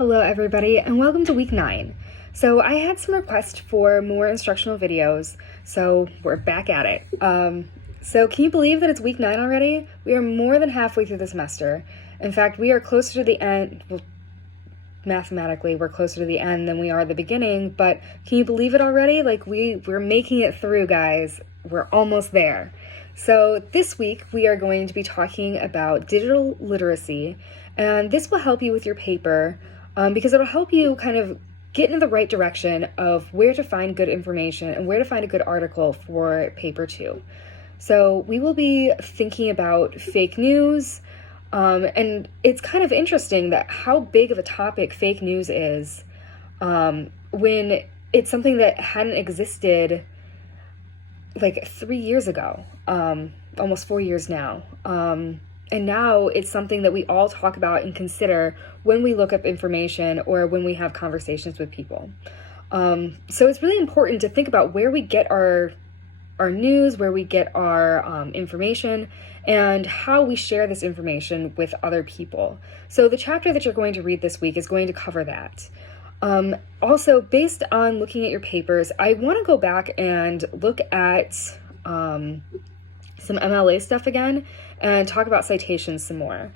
Hello everybody and welcome to week 9. So I had some requests for more instructional videos, so we're back at it. So can you believe that it's week 9 already? We are more than halfway through the semester. In fact, we are closer to the end, well, mathematically we're closer to the end than we are the beginning, but can you believe it already? Like we're making it through, guys. We're almost there. So this week we are going to be talking about digital literacy, and this will help you with your paper because it'll help you kind of get in the right direction of where to find good information and where to find a good article for paper 2. So we will be thinking about fake news, and it's kind of interesting that how big of a topic fake news is when it's something that hadn't existed like 3 years ago, almost 4 years now. And now it's something that we all talk about and consider when we look up information or when we have conversations with people. So it's really important to think about where we get our news, where we get our information, and how we share this information with other people. So the chapter that you're going to read this week is going to cover that. Also, based on looking at your papers, I want to go back and look at some MLA stuff again and talk about citations some more.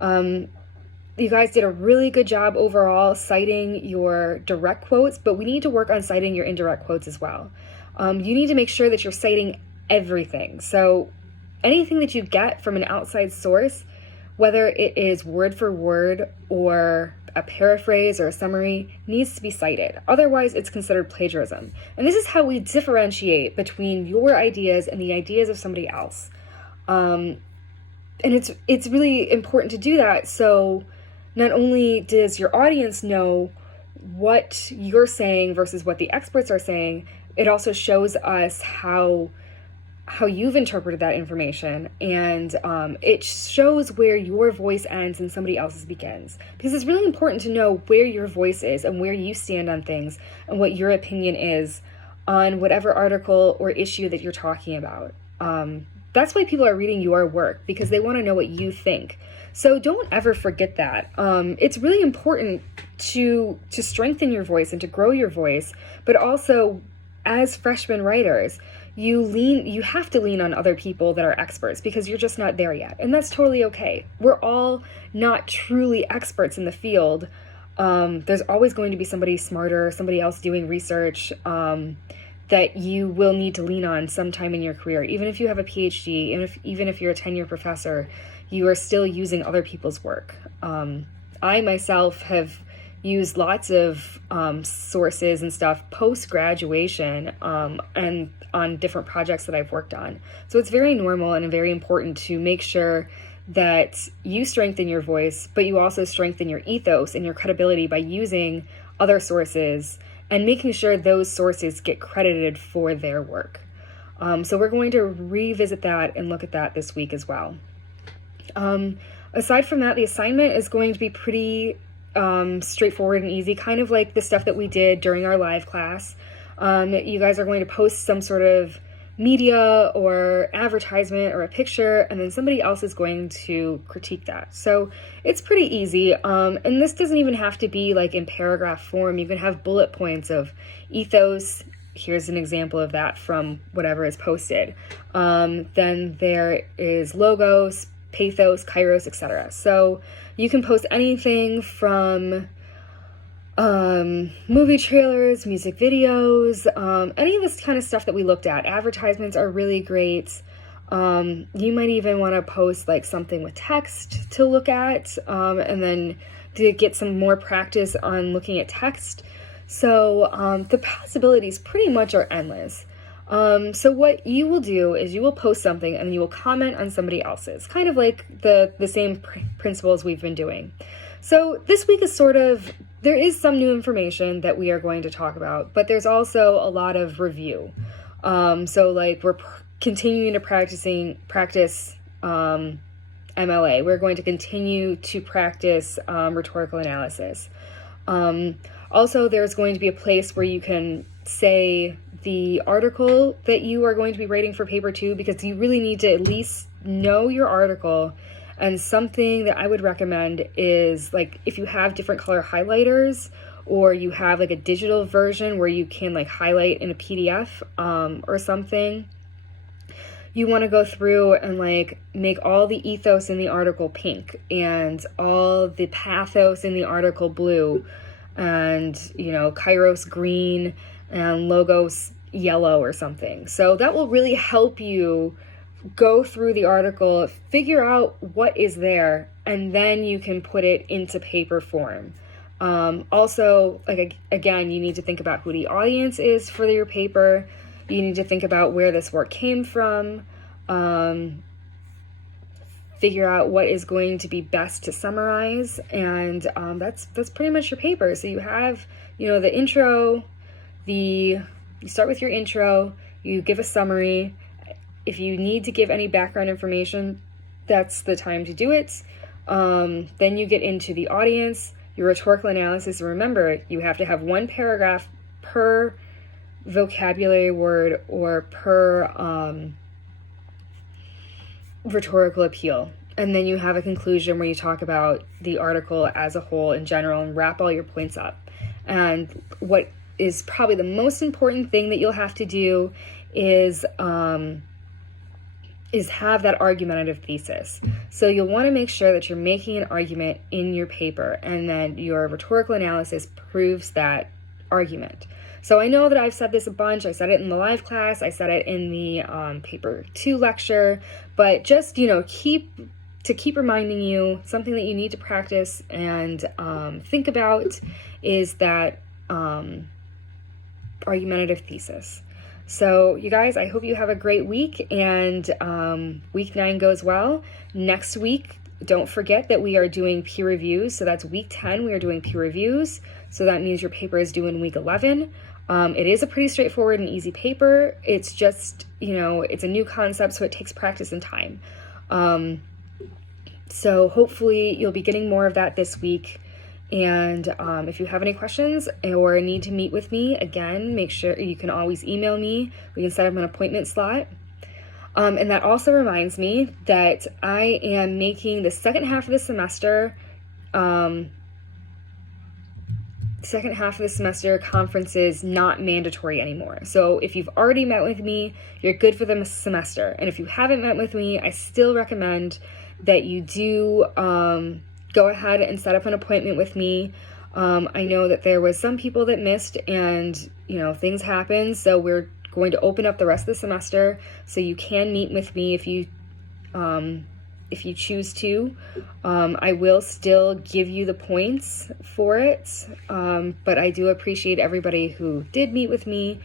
You guys did a really good job overall citing your direct quotes, but we need to work on citing your indirect quotes as well. You need to make sure that you're citing everything. So anything that you get from an outside source, whether it is word for word or a paraphrase or a summary, needs to be cited. Otherwise, it's considered plagiarism. And this is how we differentiate between your ideas and the ideas of somebody else. And it's really important to do that, so not only does your audience know what you're saying versus what the experts are saying, it also shows us how you've interpreted that information, and it shows where your voice ends and somebody else's begins. Because it's really important to know where your voice is and where you stand on things and what your opinion is on whatever article or issue that you're talking about. That's why people are reading your work, because they want to know what you think. So don't ever forget that. It's really important to strengthen your voice and to grow your voice, but also as freshman writers, you have to lean on other people that are experts because you're just not there yet. And that's totally okay. We're all not truly experts in the field. There's always going to be somebody smarter, somebody else doing research, that you will need to lean on sometime in your career. Even if you have a PhD, even if you're a tenure professor, you are still using other people's work. I myself have used lots of sources and stuff post-graduation and on different projects that I've worked on. So it's very normal and very important to make sure that you strengthen your voice, but you also strengthen your ethos and your credibility by using other sources and making sure those sources get credited for their work. So we're going to revisit that and look at that this week as well. Aside from that, the assignment is going to be pretty straightforward and easy, kind of like the stuff that we did during our live class. You guys are going to post some sort of media or advertisement or a picture, and then somebody else is going to critique that. So it's pretty easy, and this doesn't even have to be like in paragraph form. You can have bullet points of ethos. Here's an example of that from whatever is posted. Then there is logos, pathos, kairos, etc. So you can post anything from movie trailers, music videos, any of this kind of stuff that we looked at. Advertisements are really great. You might even want to post like something with text to look at, and then to get some more practice on looking at text. So the possibilities pretty much are endless. So what you will do is you will post something and you will comment on somebody else's, kind of like the same principles we've been doing. So this week is there is some new information that we are going to talk about, but there's also a lot of review. So like we're continuing to practice MLA. We're going to continue to practice rhetorical analysis. Also, there's going to be a place where you can say the article that you are going to be writing for paper 2, because you really need to at least know your article And something that I would recommend is, like, if you have different color highlighters, or you have like a digital version where you can like highlight in a PDF or something, you want to go through and like make all the ethos in the article pink and all the pathos in the article blue, and, you know, Kairos green and Logos yellow or something. So that will really help you go through the article, figure out what is there, and then you can put it into paper form. Also, like, again, you need to think about who the audience is for your paper. You need to think about where this work came from. Figure out what is going to be best to summarize, and that's pretty much your paper. So you have, you know, the intro, you start with your intro, you give a summary. If you need to give any background information, that's the time to do it. Then you get into the audience, your rhetorical analysis. Remember, you have to have one paragraph per vocabulary word or per rhetorical appeal. And then you have a conclusion where you talk about the article as a whole in general and wrap all your points up. And what is probably the most important thing that you'll have to do is have that argumentative thesis. So you'll want to make sure that you're making an argument in your paper, and then your rhetorical analysis proves that argument. So I know that I've said this a bunch. I said it in the live class. I said it in the paper 2 lecture, but just, you know, keep reminding you, something that you need to practice and think about is that argumentative thesis. So you guys, I hope you have a great week, and week 9 goes well. Next week, don't forget that we are doing peer reviews. So that's week 10, we are doing peer reviews. So that means your paper is due in week 11. It is a pretty straightforward and easy paper. It's just, you know, it's a new concept, so it takes practice and time. So hopefully you'll be getting more of that this week. And if you have any questions or need to meet with me, again, make sure you can always email me. We can set up an appointment slot. And that also reminds me that I am making the second half of the semester conferences not mandatory anymore. So if you've already met with me, you're good for the semester. And if you haven't met with me, I still recommend that you do go ahead and set up an appointment with me. I know that there was some people that missed, and, you know, things happen. So we're going to open up the rest of the semester, so you can meet with me if you choose to. I will still give you the points for it, but I do appreciate everybody who did meet with me.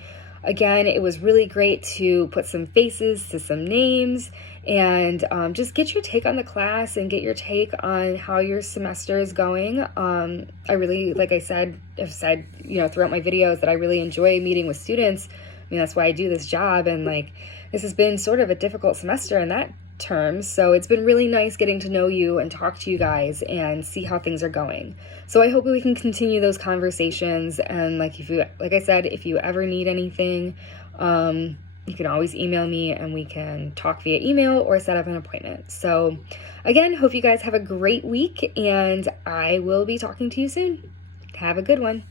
Again, it was really great to put some faces to some names and just get your take on the class and get your take on how your semester is going. I really, like I said, I've said, you know, throughout my videos that I really enjoy meeting with students. I mean, that's why I do this job, and like, this has been sort of a difficult semester in that terms, so it's been really nice getting to know you and talk to you guys and see how things are going. So I hope we can continue those conversations, and like I said, if you ever need anything, you can always email me and we can talk via email or set up an appointment. So again, hope you guys have a great week, and I will be talking to you soon. Have a good one.